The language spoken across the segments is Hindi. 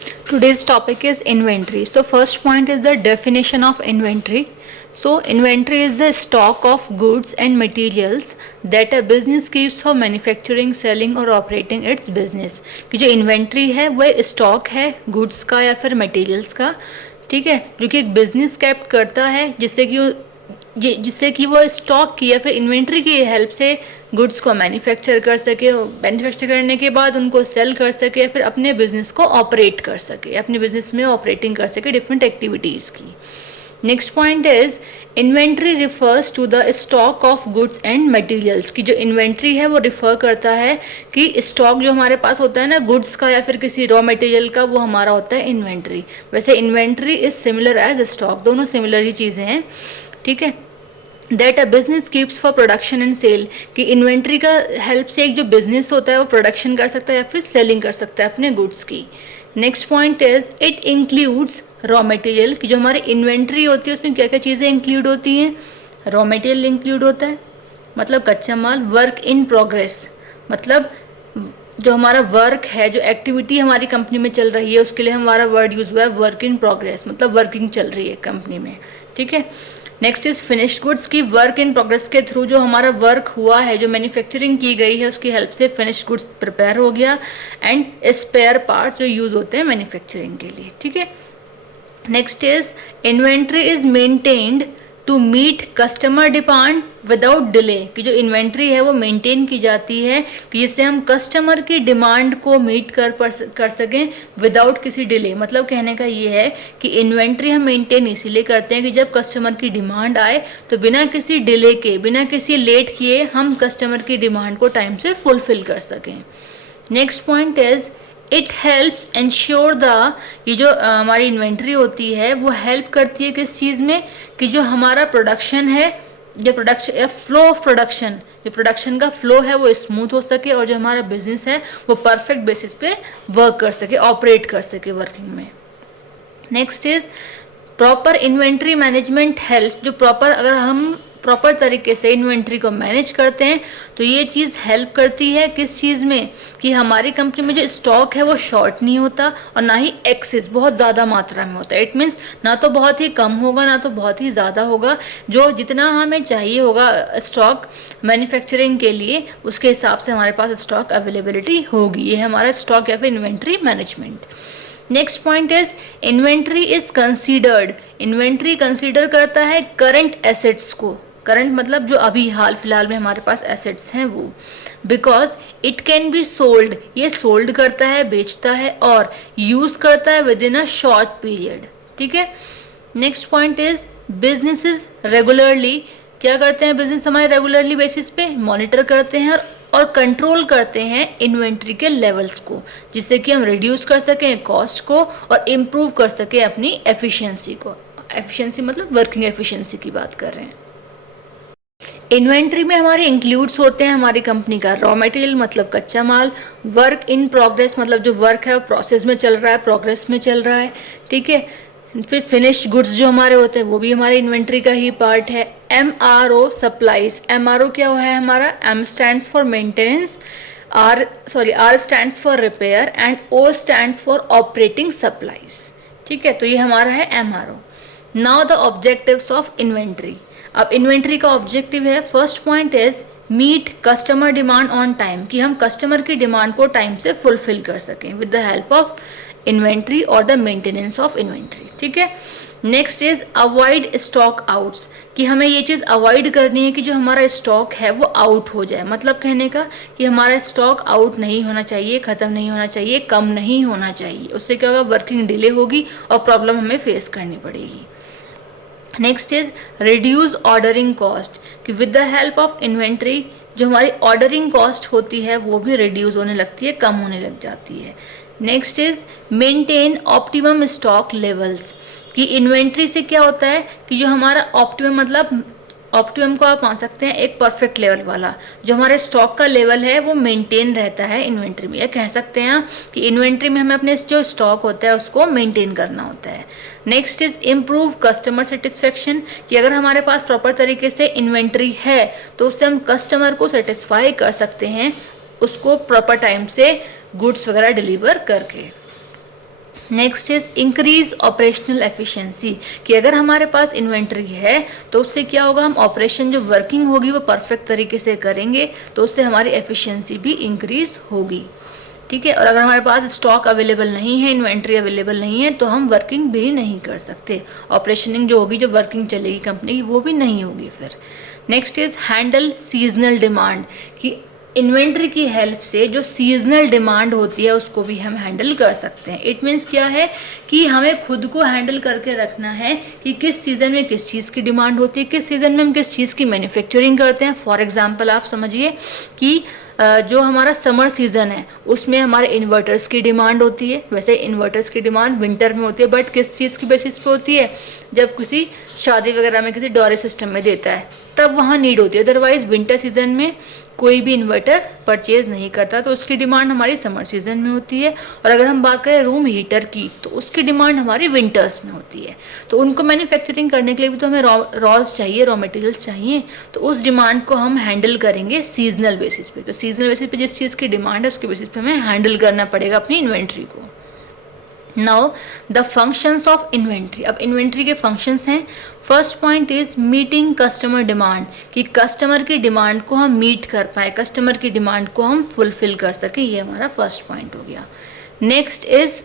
Today's topic is inventory. So first point is the definition of inventory. So inventory is the stock of goods and materials that a business keeps for manufacturing, selling और operating its business. कि जो inventory है वह stock है goods का या फिर materials का, ठीक है, जो कि एक business kept करता है जिससे कि वो स्टॉक की या फिर इन्वेंट्री की हेल्प से गुड्स को मैन्युफैक्चर कर सके, मैन्युफैक्चर करने के बाद उनको सेल कर सके या फिर अपने बिजनेस को ऑपरेट कर सके, अपने बिजनेस में ऑपरेटिंग कर सके डिफरेंट एक्टिविटीज़ की। Next point is inventory refers to the stock of goods and materials. की जो इन्वेंट्री है वो रिफर करता है कि स्टॉक जो हमारे पास होता है ना गुड्स का या फिर किसी रॉ मटेरियल का, वो हमारा होता है इन्वेंट्री। वैसे inventory is similar as stock, दोनों सिमिलर ही चीज़ें हैं, ठीक है। That a business keeps for production and sale, कि इन्वेंट्री का हेल्प से एक जो बिजनेस होता है वो प्रोडक्शन कर सकता है या फिर सेलिंग कर सकता है अपने गुड्स की। Next point is it includes raw material, की जो हमारी इन्वेंट्री होती है उसमें क्या क्या चीज़ें इंक्लूड होती हैं। रॉ मटेरियल इंक्लूड होता है, मतलब कच्चा माल। वर्क इन प्रोग्रेस, मतलब जो हमारा वर्क है, जो एक्टिविटी हमारी कंपनी में चल रही है उसके लिए हमारा वर्ड यूज हुआ है वर्क इन प्रोग्रेस, मतलब वर्किंग चल रही है कंपनी में, ठीक है। नेक्स्ट इज फिनिश्ड गुड्स, की वर्क इन प्रोग्रेस के थ्रू जो हमारा वर्क हुआ है, जो मैन्युफैक्चरिंग की गई है उसकी हेल्प से फिनिश्ड गुड्स प्रिपेयर हो गया। एंड स्पेयर पार्ट जो यूज होते हैं मैन्युफैक्चरिंग के लिए, ठीक है। Next is inventory is maintained to meet customer demand without delay, कि जो इन्वेंट्री है वो मेंटेन की जाती है कि जिससे हम कस्टमर की डिमांड को मीट कर सकें विदाउट किसी डिले। मतलब कहने का ये है कि इन्वेंट्री हम मेंटेन इसीलिए करते हैं कि जब कस्टमर की डिमांड आए तो बिना किसी डिले के, बिना किसी लेट किए हम कस्टमर की डिमांड को टाइम से फुलफिल कर सकें। Next point is it helps ensure the, ये जो हमारी इन्वेंट्री होती है वो हेल्प करती है किस चीज़ में, कि जो हमारा प्रोडक्शन है, जो प्रोडक्शन फ्लो ऑफ प्रोडक्शन, जो प्रोडक्शन का फ्लो है वो स्मूथ हो सके और जो हमारा बिजनेस है वो परफेक्ट बेसिस पे वर्क कर सके, ऑपरेट कर सके वर्किंग में। Next is proper inventory management help, जो प्रॉपर अगर हम प्रॉपर तरीके से इन्वेंट्री को मैनेज करते हैं तो ये चीज़ हेल्प करती है किस चीज़ में, कि हमारी कंपनी में जो स्टॉक है वो शॉर्ट नहीं होता और ना ही एक्सेस बहुत ज़्यादा मात्रा में होता है। इट मीन्स ना तो बहुत ही कम होगा ना तो बहुत ही ज़्यादा होगा, जो जितना हमें चाहिए होगा स्टॉक मैन्युफैक्चरिंग के लिए उसके हिसाब से हमारे पास स्टॉक अवेलेबिलिटी होगी। ये हमारा स्टॉक या फिर inventory management. Next point is inventory is considered, inventory consider करता है करंट एसेट्स को। करंट मतलब जो अभी हाल फिलहाल में हमारे पास एसेट्स हैं वो। Because it can be sold, ये सोल्ड करता है, बेचता है और यूज करता है with in a short period, ठीक है। Next point is businesses regularly, क्या करते हैं बिजनेस हमारे रेगुलरली बेसिस पे मॉनिटर करते हैं और कंट्रोल करते हैं इन्वेंट्री के लेवल्स को, जिससे कि हम रिड्यूस कर सकें कॉस्ट को और इम्प्रूव कर सकें अपनी एफिशिएंसी को। एफिशिएंसी मतलब वर्किंग एफिशिएंसी की बात कर रहे हैं। इन्वेंट्री में हमारे इंक्लूड्स होते हैं हमारी कंपनी का रॉ मटेरियल मतलब कच्चा माल, वर्क इन प्रोग्रेस मतलब जो वर्क है वो प्रोसेस में चल रहा है, प्रोग्रेस में चल रहा है, ठीक है। फिर फिनिश्ड गुड्स जो हमारे होते हैं वो भी हमारे इन्वेंट्री का ही पार्ट है। MRO सप्लाईज, MRO क्या है हमारा, M stands for maintenance, R stands for repair and O stands for operating supplies, ठीक है। तो ये हमारा है MRO। Now the objectives of inventory. अब इन्वेंट्री का ऑब्जेक्टिव है, first point is meet customer demand on time, कि हम कस्टमर की डिमांड को टाइम से फुलफिल कर सकें with the help of inventory और द मेंटेनेंस ऑफ इन्वेंट्री, ठीक है। Next is avoid stock outs, कि हमें ये चीज़ अवॉइड करनी है कि जो हमारा स्टॉक है वो आउट हो जाए। मतलब कहने का कि हमारा स्टॉक आउट नहीं होना चाहिए, ख़त्म नहीं होना चाहिए, कम नहीं होना चाहिए। उससे क्या होगा, वर्किंग डिले होगी और प्रॉब्लम हमें फेस करनी पड़ेगी। Next is reduce ordering cost, कि with the help of inventory जो हमारी ऑर्डरिंग कॉस्ट होती है वो भी रिड्यूस होने लगती है, कम होने लग जाती है। Next is maintain optimum stock levels, कि इन्वेंट्री से क्या होता है कि जो हमारा ऑप्टिमम मतलब ऑप्टिमम को आप मान सकते हैं एक परफेक्ट लेवल वाला, जो हमारे स्टॉक का लेवल है वो मेंटेन रहता है इन्वेंट्री में। या कह सकते हैं कि इन्वेंट्री में हमें अपने जो स्टॉक होता है उसको मेंटेन करना होता है। Next is improve customer satisfaction, कि अगर हमारे पास प्रॉपर तरीके से इन्वेंट्री है तो उससे हम कस्टमर को सेटिस्फाई कर सकते हैं, उसको प्रॉपर टाइम से गुड्स वगैरह डिलीवर करके। Next is increase operational efficiency, कि अगर हमारे पास इन्वेंट्री है तो उससे क्या होगा, हम ऑपरेशन जो वर्किंग होगी वो परफेक्ट तरीके से करेंगे, तो उससे हमारी एफिशिएंसी भी इंक्रीज होगी। ठीक है, और अगर हमारे पास स्टॉक अवेलेबल नहीं है, इन्वेंट्री अवेलेबल नहीं है, तो हम वर्किंग भी नहीं कर सकते, ऑपरेशनिंग जो होगी, जो वर्किंग चलेगी कंपनी की, वो भी नहीं होगी फिर। Next is handle seasonal demand, कि इन्वेंट्री की हेल्प से जो सीजनल डिमांड होती है उसको भी हम हैंडल कर सकते हैं। इट मीन्स क्या है कि हमें खुद को हैंडल करके रखना है कि किस सीज़न में किस चीज़ की डिमांड होती है, किस सीज़न में हम किस चीज़ की मैन्युफैक्चरिंग करते हैं। फॉर एग्जांपल आप समझिए कि जो हमारा समर सीज़न है उसमें हमारे इन्वर्टर्स की डिमांड होती है, वैसे इन्वर्टर्स की डिमांड विंटर में होती है, बट किस चीज़ की बेसिस पे होती है, जब किसी शादी वगैरह में किसी डोरे सिस्टम में देता है तब वहाँ नीड होती है। अदरवाइज विंटर सीजन में कोई भी इन्वर्टर परचेज नहीं करता, तो उसकी डिमांड हमारी समर सीजन में होती है। और अगर हम बात करें रूम हीटर की, तो उसकी डिमांड हमारी विंटर्स में होती है। तो उनको मैन्युफैक्चरिंग करने के लिए भी तो हमें रॉज चाहिए, रॉ मटेरियल्स चाहिए, तो उस डिमांड को हम हैंडल करेंगे सीजनल बेसिस पे। तो सीजनल बेसिस पे जिस चीज़ की डिमांड है उसके बेसिस पे हमें हैंडल करना पड़ेगा अपनी इन्वेंट्री को। Now the functions of inventory, अब इन्वेंट्री के फंक्शंस हैं। First point is meeting customer demand, कि कस्टमर की डिमांड को हम मीट कर पाए, कस्टमर की डिमांड को हम फुलफिल कर सके, ये हमारा फर्स्ट पॉइंट हो गया। नेक्स्ट इज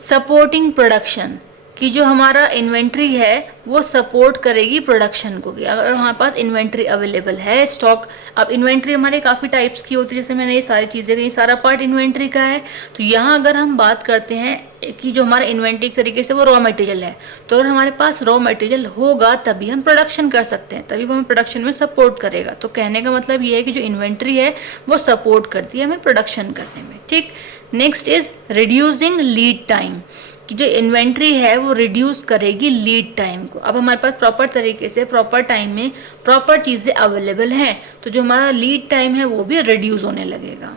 सपोर्टिंग प्रोडक्शन, कि जो हमारा इन्वेंट्री है वो सपोर्ट करेगी प्रोडक्शन को भी। अगर हमारे पास इन्वेंट्री अवेलेबल है, स्टॉक, अब इन्वेंट्री हमारे काफ़ी टाइप्स की होती है, जैसे मैंने ये सारी चीज़ें कही, सारा पार्ट इन्वेंट्री का है। तो यहाँ अगर हम बात करते हैं कि जो हमारा इन्वेंट्री एक तरीके से वो रॉ मटेरियल है, तो अगर हमारे पास रॉ मटेरियल होगा तभी हम प्रोडक्शन कर सकते हैं, तभी वो हमें प्रोडक्शन में सपोर्ट करेगा। तो कहने का मतलब ये है कि जो इन्वेंट्री है वो सपोर्ट करती है हमें प्रोडक्शन करने में। ठीक। Next is reducing lead time, कि जो इन्वेंट्री है वो रिड्यूस करेगी लीड टाइम को। अब हमारे पास प्रॉपर तरीके से प्रॉपर टाइम में प्रॉपर चीज़ें अवेलेबल हैं, तो जो हमारा लीड टाइम है वो भी रिड्यूस होने लगेगा।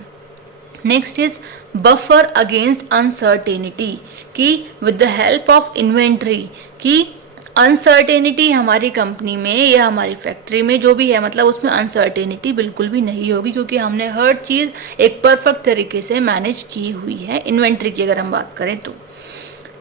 Next is buffer against uncertainty, कि with the help of inventory, कि अनसर्टेनिटी हमारी कंपनी में या हमारी फैक्ट्री में जो भी है, मतलब उसमें अनसर्टेनिटी बिल्कुल भी नहीं होगी, क्योंकि हमने हर चीज़ एक परफेक्ट तरीके से मैनेज की हुई है इन्वेंट्री की अगर हम बात करें तो।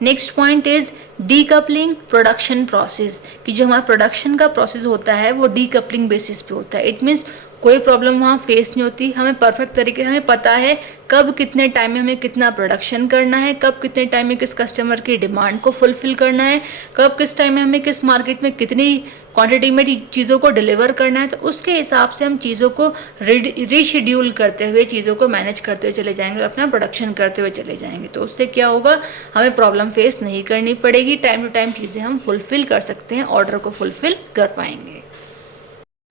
Next point is decoupling production process, कि जो हमारा प्रोडक्शन का प्रोसेस होता है वो डीकपलिंग बेसिस पे होता है। इट मीन्स कोई प्रॉब्लम वहाँ फेस नहीं होती, हमें परफेक्ट तरीके से हमें पता है कब कितने टाइम में हमें कितना प्रोडक्शन करना है, कब कितने टाइम में किस कस्टमर की डिमांड को फुलफिल करना है, कब किस टाइम में हमें किस मार्केट में कितनी क्वांटिटी में चीज़ों को डिलीवर करना है। तो उसके हिसाब से हम चीज़ों को रीशेड्यूल करते हुए, चीज़ों को मैनेज करते हुए चले जाएंगे और अपना प्रोडक्शन करते हुए चले जाएंगे। तो उससे क्या होगा, हमें प्रॉब्लम फेस नहीं करनी पड़ेगी, टाइम टू टाइम चीज़ें हम फुलफिल कर सकते हैं, ऑर्डर को फुलफिल कर पाएंगे।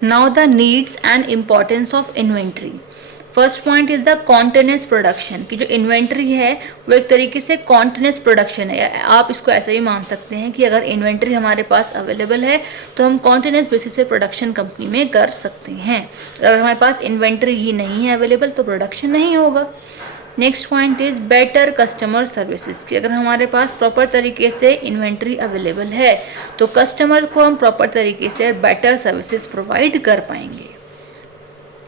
Now the needs and importance of inventory. First point is the continuous production, की जो इन्वेंट्री है वो एक तरीके से कॉन्टिन्यूस प्रोडक्शन है। आप इसको ऐसा ही मान सकते हैं कि अगर इन्वेंट्री हमारे पास अवेलेबल है तो हम कॉन्टिन्यूस बेसिस से प्रोडक्शन कंपनी में कर सकते हैं। अगर हमारे पास इन्वेंट्री ही नहीं है अवेलेबल तो प्रोडक्शन नहीं होगा। Next point is better customer services, कि अगर हमारे पास प्रॉपर तरीके से इन्वेंट्री अवेलेबल है तो कस्टमर को हम प्रॉपर तरीके से बेटर सर्विसेज प्रोवाइड कर पाएंगे।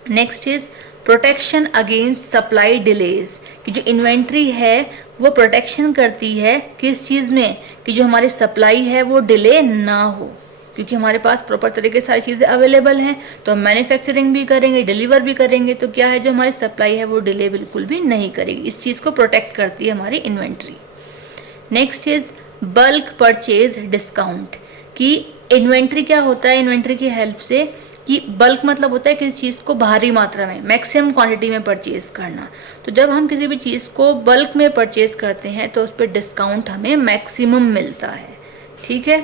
Next is protection against supply delays, कि जो इन्वेंट्री है वो प्रोटेक्शन करती है किस चीज़ में, कि जो हमारी सप्लाई है वो डिले ना हो, क्योंकि हमारे पास प्रॉपर तरीके से सारी चीज़ें अवेलेबल हैं, तो हम मैन्युफैक्चरिंग भी करेंगे, डिलीवर भी करेंगे, तो क्या है जो हमारी सप्लाई है वो डिले बिल्कुल भी नहीं करेगी। इस चीज़ को प्रोटेक्ट करती है हमारी inventory. Next is bulk purchase discount, कि इन्वेंट्री क्या होता है, इन्वेंट्री की हेल्प से, कि बल्क मतलब होता है किसी चीज़ को भारी मात्रा में, मैक्सिमम क्वांटिटी में परचेज करना। तो जब हम किसी भी चीज़ को बल्क में परचेज करते हैं तो उस पर डिस्काउंट हमें मैक्सिमम मिलता है। ठीक है,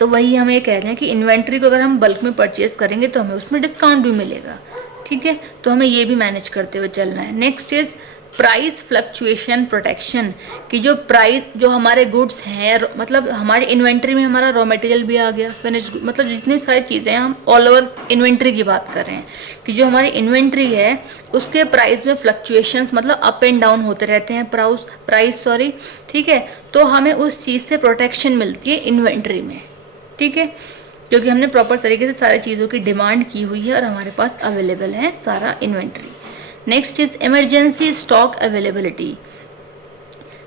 तो वही हम ये कह रहे हैं कि इन्वेंट्री को अगर हम बल्क में परचेज करेंगे तो हमें उसमें डिस्काउंट भी मिलेगा। ठीक है, तो हमें ये भी मैनेज करते हुए चलना है। Next is price fluctuation protection, कि जो प्राइस, जो हमारे गुड्स हैं, मतलब हमारी इन्वेंट्री में हमारा रॉ मटेरियल भी आ गया, फिनिश्ड, मतलब जितनी सारी चीज़ें हैं, हम ऑल ओवर इन्वेंट्री की बात कर रहे हैं, कि जो हमारी इन्वेंट्री है उसके प्राइस में फ्लक्चुएशंस, मतलब अप एंड डाउन होते रहते हैं, प्राइस। ठीक है, तो हमें उस चीज़ से प्रोटेक्शन मिलती है इन्वेंट्री में। ठीक है, क्योंकि हमने प्रॉपर तरीके से सारी चीज़ों की डिमांड की हुई है और हमारे पास अवेलेबल है सारा inventory. Next is emergency stock availability,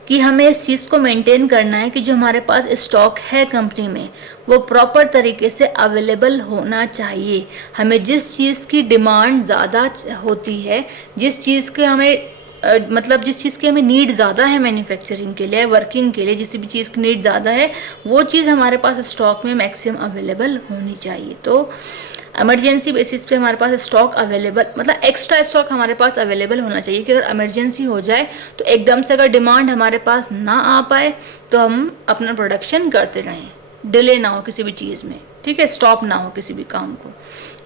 कि हमें इस चीज़ को मेंटेन करना है कि जो हमारे पास स्टॉक है कंपनी में वो प्रॉपर तरीके से अवेलेबल होना चाहिए। हमें जिस चीज़ की डिमांड ज़्यादा होती है, जिस चीज़ के हमें मतलब जिस चीज़ की हमें नीड ज़्यादा है मैन्युफैक्चरिंग के लिए, वर्किंग के लिए, जिस भी चीज़ की नीड ज़्यादा है वो चीज़ हमारे पास स्टॉक में मैक्सिमम अवेलेबल होनी चाहिए। तो इमरजेंसी बेसिस पे हमारे पास स्टॉक अवेलेबल, मतलब एक्स्ट्रा स्टॉक हमारे पास अवेलेबल होना चाहिए कि अगर इमरजेंसी हो जाए तो एकदम से अगर डिमांड हमारे पास ना आ पाए तो हम अपना प्रोडक्शन करते रहें, डिले ना हो किसी भी चीज़ में, ठीक है, स्टॉप ना हो किसी भी काम को।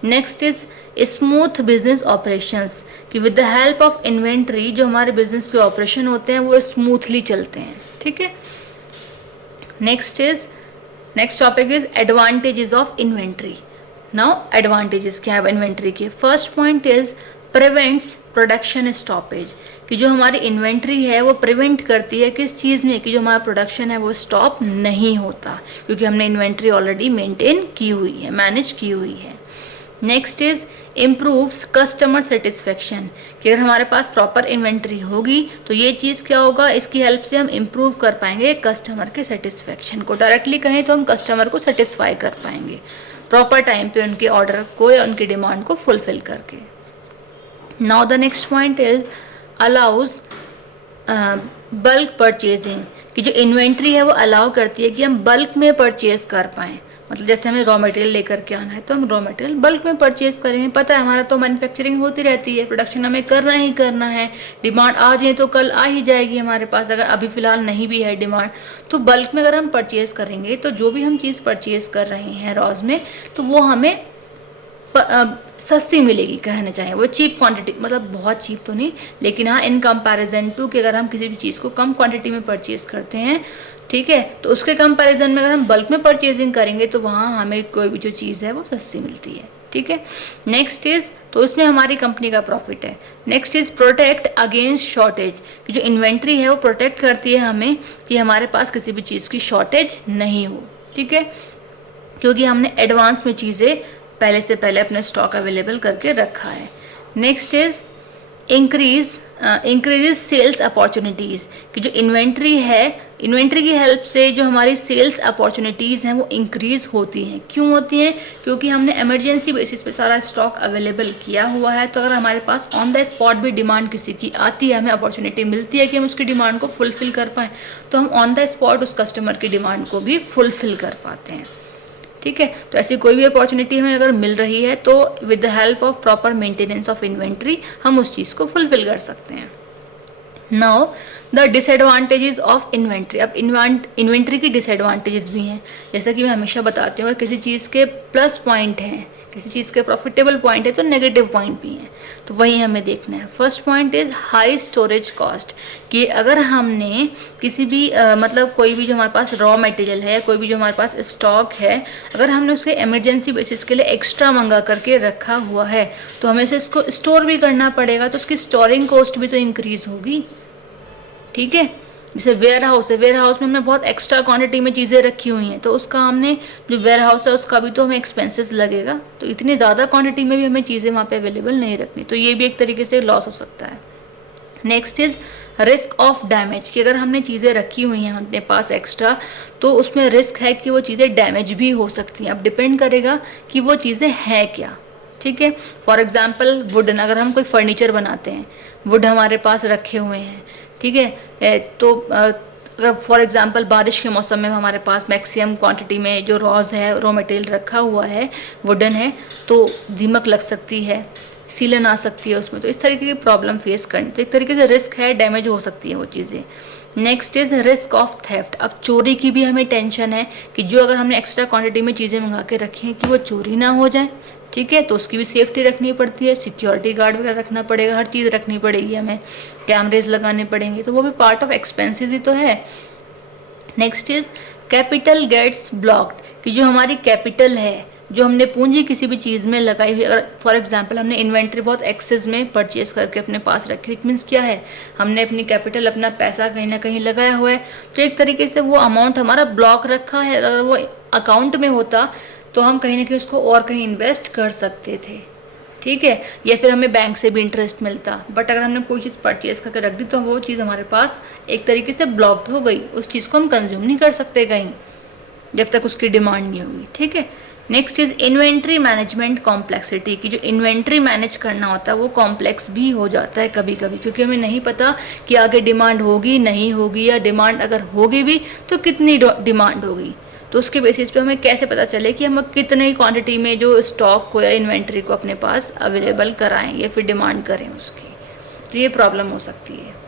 Next is smooth business operations, कि with the help of inventory जो हमारे बिजनेस के ऑपरेशन होते हैं वो स्मूथली चलते हैं, ठीक है। Next topic is advantages of inventory. Now advantages क्या है इन्वेंट्री के? First point is prevents production stoppage, कि जो हमारी इन्वेंट्री है वो प्रिवेंट करती है किस चीज़ में, कि जो हमारा प्रोडक्शन है वो स्टॉप नहीं होता, क्योंकि हमने इन्वेंट्री ऑलरेडी मेंटेन की हुई है, मैनेज की हुई है। Next is improves customer satisfaction, कि अगर हमारे पास प्रॉपर इन्वेंट्री होगी तो ये चीज़ क्या होगा, इसकी हेल्प से हम इम्प्रूव कर पाएंगे कस्टमर के सेटिस्फेक्शन को। डायरेक्टली कहें तो हम कस्टमर को सेटिस्फाई कर पाएंगे प्रॉपर टाइम पे उनके ऑर्डर को या उनकी डिमांड को फुलफिल करके। Now the next point is allows bulk purchasing, कि जो इन्वेंट्री है वो अलाउ करती है कि हम बल्क में परचेज कर पाएँ। मतलब जैसे हमें रॉ मटेरियल लेकर के आना है तो हम रॉ मटेरियल बल्क में परचेज करेंगे, पता है हमारा तो मैन्युफैक्चरिंग होती रहती है, प्रोडक्शन हमें करना ही करना है, डिमांड आ जाए तो कल आ ही जाएगी हमारे पास, अगर अभी फ़िलहाल नहीं भी है डिमांड तो बल्क में अगर हम परचेज़ करेंगे तो जो भी हम चीज़ परचेज़ कर रहे हैं रॉज में तो वो हमें सस्ती मिलेगी, कहना चाहें वो चीप क्वांटिटी, मतलब बहुत चीप तो नहीं लेकिन हाँ इन कंपैरिजन टू कि अगर हम किसी भी चीज़ को कम क्वांटिटी में परचेज़ करते हैं, ठीक है, तो उसके कंपैरिजन में अगर हम बल्क में परचेजिंग करेंगे तो वहाँ हमें कोई भी जो चीज़ है वो सस्ती मिलती है, ठीक है। नेक्स्ट इज, तो इसमें हमारी कंपनी का प्रॉफिट है। Next is protect against shortage, कि जो इन्वेंट्री है वो प्रोटेक्ट करती है हमें कि हमारे पास किसी भी चीज़ की शॉर्टेज नहीं हो, ठीक है, क्योंकि हमने एडवांस में चीज़ें पहले से पहले अपने स्टॉक अवेलेबल करके रखा है। Next is increase sales opportunities, कि जो इन्वेंट्री है, इन्वेंट्री की हेल्प से जो हमारी सेल्स अपॉर्चुनिटीज़ हैं वो इंक्रीज़ होती हैं। क्यों होती हैं? क्योंकि हमने इमरजेंसी बेसिस पे सारा स्टॉक अवेलेबल किया हुआ है, तो अगर हमारे पास ऑन द स्पॉट भी डिमांड किसी की आती है, हमें अपॉर्चुनिटी मिलती है कि हम उसकी डिमांड को फुलफ़िल कर पाएँ, तो हम ऑन द स्पॉट उस कस्टमर की डिमांड को भी फुलफ़िल कर पाते हैं, ठीक है। तो ऐसी कोई भी अपॉर्चुनिटी हमें अगर मिल रही है तो with the help of proper maintenance of inventory हम उस चीज़ को फुलफिल कर सकते हैं। Now the disadvantages of inventory. अब इन्वेंट्री की डिसएडवांटेजेस भी हैं, जैसा कि मैं हमेशा बताती हूँ अगर किसी चीज़ के प्लस पॉइंट हैं, किसी चीज़ के प्रॉफिटेबल पॉइंट है तो नेगेटिव पॉइंट भी हैं, तो वही हमें देखना है। First point is high storage cost, कि अगर हमने किसी भी मतलब कोई भी जो हमारे पास रॉ मटेरियल है, कोई भी जो हमारे पास स्टॉक है, अगर हमने उसके इमरजेंसी बेसिस के लिए एक्स्ट्रा मंगा करके रखा हुआ है तो हमें से इसको स्टोर भी करना पड़ेगा, तो उसकी स्टोरिंग कॉस्ट भी तो इंक्रीज़ होगी, ठीक है। जैसे वेयर हाउस है, वेयर हाउस में हमने बहुत एक्स्ट्रा क्वांटिटी में चीज़ें रखी हुई हैं, तो उसका हमने जो वेयर हाउस है उसका भी तो हमें एक्सपेंसेस लगेगा, तो इतनी ज़्यादा क्वांटिटी में भी हमें चीज़ें वहाँ पे अवेलेबल नहीं रखनी, तो ये भी एक तरीके से लॉस हो सकता है। Next is risk of damage, कि अगर हमने चीज़ें रखी हुई हैं अपने पास एक्स्ट्रा तो उसमें रिस्क है कि वो चीज़ें डैमेज भी हो सकती हैं। अब डिपेंड करेगा कि वो चीज़ें हैं क्या, ठीक है। फॉर एग्जांपल वुडन, अगर हम कोई फर्नीचर बनाते हैं, वुड हमारे पास रखे हुए हैं, ठीक है, तो अगर फॉर एग्जांपल बारिश के मौसम में हमारे पास मैक्सिमम क्वांटिटी में जो रॉज है, रॉ मटेरियल रखा हुआ है, वुडन है, तो दीमक लग सकती है, सीलन आ सकती है उसमें, तो इस तरीके की प्रॉब्लम फेस करनी, तो एक तरीके से रिस्क है, डैमेज हो सकती है वो चीज़ें। Next is risk of theft. अब चोरी की भी हमें टेंशन है कि जो अगर हमने एक्स्ट्रा क्वांटिटी में चीज़ें मंगा के रखी हैं कि वो चोरी ना हो जाए, ठीक है, तो उसकी भी सेफ्टी रखनी पड़ती है, सिक्योरिटी गार्ड वगैरह रखना पड़ेगा, हर चीज़ रखनी पड़ेगी हमें, कैमरेज लगाने पड़ेंगे, तो वो भी पार्ट ऑफ एक्सपेंसेस ही तो है। Next is capital gets blocked, कि जो हमारी कैपिटल है, जो हमने पूंजी किसी भी चीज़ में लगाई हुई, अगर फॉर एग्जांपल हमने इन्वेंट्री बहुत एक्सेस में परचेज करके अपने पास रखी, इट मीन्स क्या है, हमने अपनी कैपिटल, अपना पैसा कहीं ना कहीं लगाया हुआ है, तो एक तरीके से वो अमाउंट हमारा ब्लॉक रखा है, अगर वो अकाउंट में होता तो हम कहीं ना कहीं उसको और कहीं इन्वेस्ट कर सकते थे, ठीक है, या फिर हमें बैंक से भी इंटरेस्ट मिलता, बट अगर हमने कोई चीज़ परचेज करके रख दी तो वो चीज़ हमारे पास एक तरीके से ब्लॉक्ड हो गई, उस चीज़ को हम कंज्यूम नहीं कर सकते कहीं जब तक उसकी डिमांड नहीं होगी। ठीक है, नेक्स्ट चीज़ इन्वेंट्री मैनेजमेंट कॉम्प्लेक्सिटी, की जो इन्वेंट्री मैनेज करना होता है वो कॉम्प्लेक्स भी हो जाता है कभी कभी, क्योंकि हमें नहीं पता कि आगे डिमांड होगी नहीं होगी, या डिमांड अगर होगी भी तो कितनी डिमांड होगी, तो उसके बेसिस पे हमें कैसे पता चले कि हम कितने क्वांटिटी में जो स्टॉक को या इन्वेंट्री को अपने पास अवेलेबल कराएं या फिर डिमांड करें उसकी, तो ये प्रॉब्लम हो सकती है।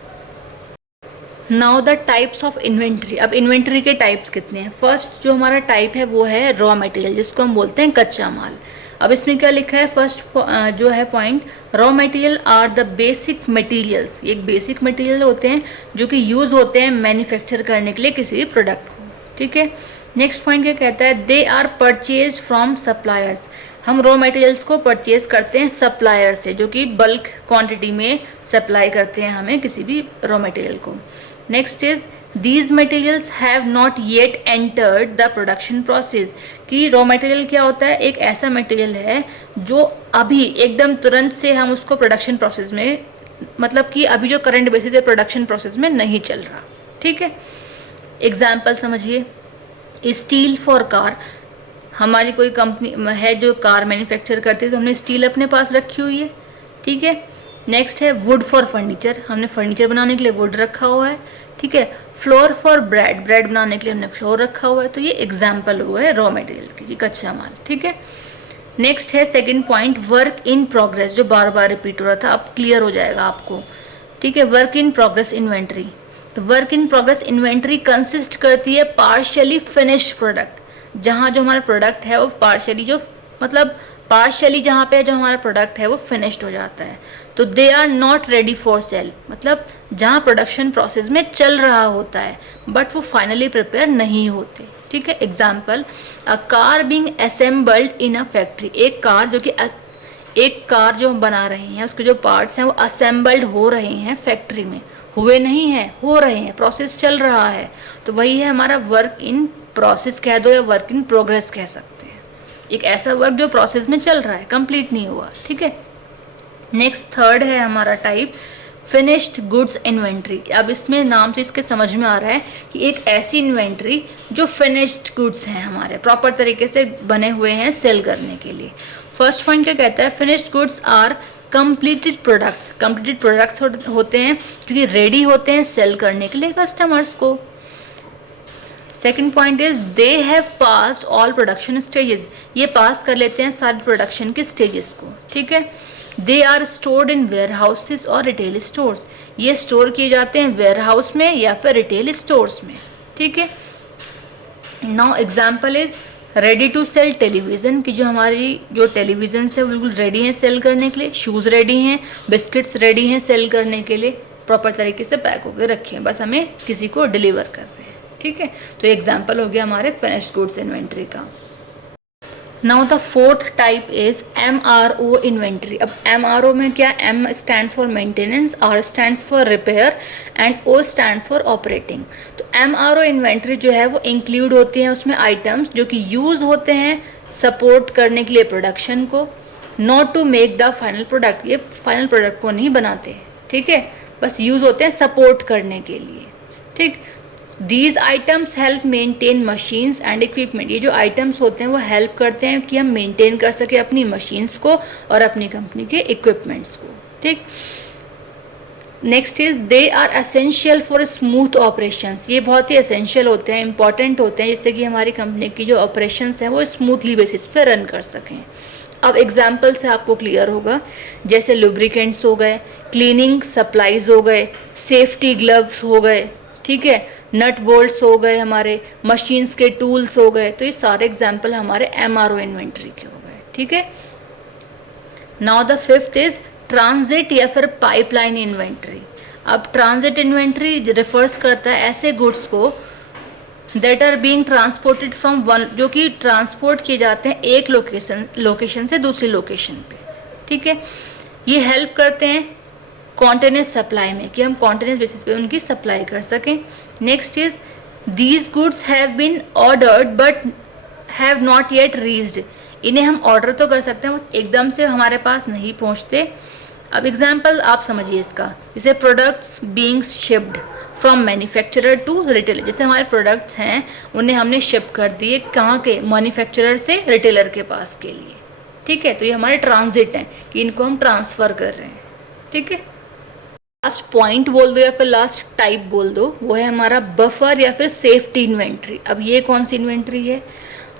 Now the types of inventory. अब इन्वेंट्री के टाइप्स कितने हैं? फर्स्ट जो हमारा टाइप है वो है रॉ मटेरियल, जिसको हम बोलते हैं कच्चा माल। अब इसमें क्या लिखा है, फर्स्ट जो है point, raw material are the basic materials, एक बेसिक मटेरियल होते हैं जो कि यूज होते हैं मैन्युफैक्चर करने के लिए किसी भी प्रोडक्ट को। ठीक है, नेक्स्ट पॉइंट क्या कहता है, they are purchase from suppliers. हम रॉ मटेरियल्स को परचेज करते हैं सप्लायर से, जो कि बल्क क्वांटिटी में सप्लाई करते हैं हमें किसी भी रॉ मटेरियल को। Next is these materials have not yet entered the production process, कि रॉ मटेरियल क्या होता है, एक ऐसा मटेरियल है जो अभी एकदम तुरंत से हम उसको प्रोडक्शन प्रोसेस में, मतलब कि अभी जो करंट बेसिस है प्रोडक्शन प्रोसेस में नहीं चल रहा। ठीक है, एग्जाम्पल समझिए, स्टील फॉर कार, हमारी कोई कंपनी है जो कार मैन्युफैक्चर करती है तो हमने स्टील अपने पास रखी हुई है। ठीक है, नेक्स्ट है वुड फॉर फर्नीचर, हमने फर्नीचर बनाने के लिए वुड रखा हुआ है। ठीक है, फ्लोर फॉर ब्रेड, ब्रेड बनाने के लिए हमने फ्लोर रखा हुआ है। तो ये एग्जाम्पल हुआ है रॉ मटेरियल की, कच्चा माल। ठीक है, नेक्स्ट है second point, work in progress, जो बार बार रिपीट हो रहा था, अब क्लियर हो जाएगा आपको। ठीक है, वर्क इन प्रोग्रेस इन्वेंट्री, तो work in progress inventory consist करती है पार्शियली फिनिश्ड प्रोडक्ट, जहाँ जो हमारा प्रोडक्ट है वो पार्शियली, जो मतलब पार्शियली जहाँ पे जो हमारा प्रोडक्ट है वो फिनिश्ड हो जाता है। तो they are not ready for sale, मतलब जहाँ प्रोडक्शन प्रोसेस में चल रहा होता है बट वो फाइनली प्रिपेयर नहीं होते। ठीक है, example, a car being assembled in a factory, एक कार जो हम बना रहे हैं उसके जो पार्ट्स हैं वो असेंबल्ड हो रहे हैं फैक्ट्री में, हुए नहीं हैं, हो रहे हैं, प्रोसेस चल रहा है, तो वही है हमारा वर्क इन प्रोसेस कह दो या वर्क इन प्रोग्रेस कह सकते हैं, एक ऐसा वर्क जो प्रोसेस में चल रहा है, कंप्लीट नहीं हुआ। ठीक है, नेक्स्ट थर्ड है हमारा टाइप फिनिश्ड गुड्स इन्वेंट्री। अब इसमें नाम से इसके समझ में आ रहा है कि एक ऐसी इन्वेंट्री जो फिनिश्ड गुड्स हैं, हमारे प्रॉपर तरीके से बने हुए हैं सेल करने के लिए। फर्स्ट पॉइंट क्या कहता है, finished goods are completed products, completed products होते हैं क्योंकि रेडी होते हैं सेल करने के लिए कस्टमर्स को। Second point is they have passed all production stages, ये पास कर लेते हैं सारे प्रोडक्शन के स्टेजेस को। ठीक है, they are stored in warehouses और रिटेल स्टोर्स, ये स्टोर किए जाते हैं वेयर हाउस में या फिर रिटेल स्टोर्स में। ठीक है, now example is ready to sale television, की जो हमारी जो टेलीविज़न है बिल्कुल रेडी हैं सेल करने के लिए, शूज़ रेडी हैं, बिस्किट्स रेडी हैं सेल करने के लिए, प्रॉपर तरीके से पैक होकर रखे हैं, बस हमें किसी को डिलीवर कर रहे हैं। ठीक है, तो एग्जाम्पल हो गया हमारे फिनिश्ड गुड्स इन्वेंट्री का। Now the fourth type is MRO inventory. अब MRO में क्या, M stands for maintenance, R stands for repair and O stands for operating. तो MRO इन्वेंट्री जो है वो इंक्लूड होती है उसमें आइटम्स जो कि यूज़ होते हैं सपोर्ट करने के लिए प्रोडक्शन को, not to make the final product, ये फाइनल प्रोडक्ट को नहीं बनाते। ठीक है, बस यूज़ होते हैं सपोर्ट करने के लिए। ठीक, these items help maintain machines and equipment, ये जो आइटम्स होते हैं वो हेल्प करते हैं कि हम मेंटेन कर सके अपनी मशीन्स को और अपनी कंपनी के इक्विपमेंट्स को। ठीक, next is they are essential for smooth operations, ये बहुत ही एसेंशियल होते हैं, इंपॉर्टेंट होते हैं जिससे कि हमारी कंपनी की जो ऑपरेशंस हैं वो स्मूथली बेसिस पे रन कर सकें। अब एग्जाम्पल से आपको क्लियर होगा, जैसे लुब्रिकेंट्स हो गए, क्लीनिंग सप्लाईज हो गए, सेफ्टी ग्लव्स हो गए, ठीक है, नट बोल्ट्स हो गए, हमारे मशीन्स के टूल्स हो गए, तो ये सारे एग्जाम्पल हमारे MRO इन्वेंट्री के हो गए। ठीक है, now the fifth is transit या फिर पाइपलाइन इन्वेंट्री। अब ट्रांजिट इन्वेंट्री रिफर्स करता है ऐसे गुड्स को that are being transported from one, जो कि ट्रांसपोर्ट किए जाते हैं एक लोकेशन से दूसरी लोकेशन पे। ठीक है, ये हेल्प करते हैं कॉन्टिन्यूस सप्लाई में, कि हम कॉन्टिन्यूस बेसिस पे उनकी सप्लाई कर सकें। Next is these goods have been ordered but have not yet reached, इन्हें हम ऑर्डर तो कर सकते हैं, बस एकदम से हमारे पास नहीं पहुंचते। अब एग्जाम्पल आप समझिए इसका, जैसे products being shipped from manufacturer to retailer, जैसे हमारे प्रोडक्ट्स हैं उन्हें हमने शिप कर दिए कहाँ के, मैन्युफैक्चरर से रिटेलर के पास के लिए, ठीक है। तो ये हमारे ट्रांजिट हैं कि इनको हम ट्रांसफ़र कर रहे हैं, ठीक है। लास्ट पॉइंट बोल दो या फिर लास्ट टाइप बोल दो, वो है हमारा बफर या फिर सेफ्टी इन्वेंट्री। अब ये कौन सी इन्वेंट्री है?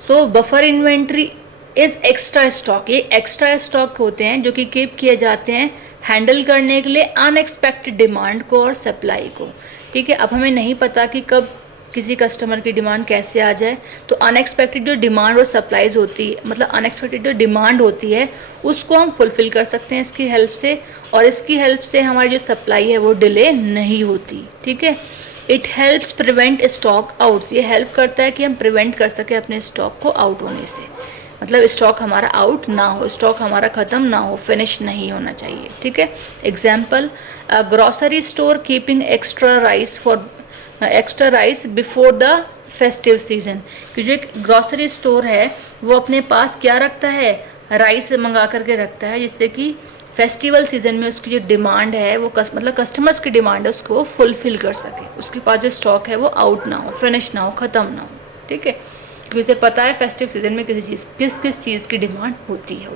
So buffer inventory is extra stock. ये एक्स्ट्रा स्टॉक होते हैं जो कि कीप किए जाते हैं हैंडल करने के लिए अनएक्सपेक्टेड डिमांड को और सप्लाई को, ठीक है। अब हमें नहीं पता कि कब किसी कस्टमर की डिमांड कैसे आ जाए, तो अनएक्सपेक्टेड जो डिमांड और सप्लाईज होती है, मतलब अनएक्सपेक्टेड जो डिमांड होती है उसको हम फुलफ़िल कर सकते हैं इसकी हेल्प से, और इसकी हेल्प से हमारी जो सप्लाई है वो डिले नहीं होती, ठीक है। It helps prevent stock outs. ये हेल्प करता है कि हम प्रिवेंट कर सकें अपने स्टॉक को आउट होने से, मतलब स्टॉक हमारा आउट ना हो, स्टॉक हमारा ख़त्म ना हो, फिनिश नहीं होना चाहिए, ठीक है। Example, grocery store keeping extra rice before the festive season, कि जो एक ग्रॉसरी स्टोर है वो अपने पास क्या रखता है, राइस मंगा करके रखता है, जिससे कि फेस्टिवल सीजन में उसकी जो डिमांड है वो मतलब कस्टमर्स की डिमांड है उसको फुलफिल कर सके, उसके पास जो स्टॉक है वो आउट ना हो, फिनिश ना हो, ख़त्म ना हो, ठीक है। क्योंकि उसे पता है फेस्टिव सीजन में किस किस चीज़ की डिमांड होती है।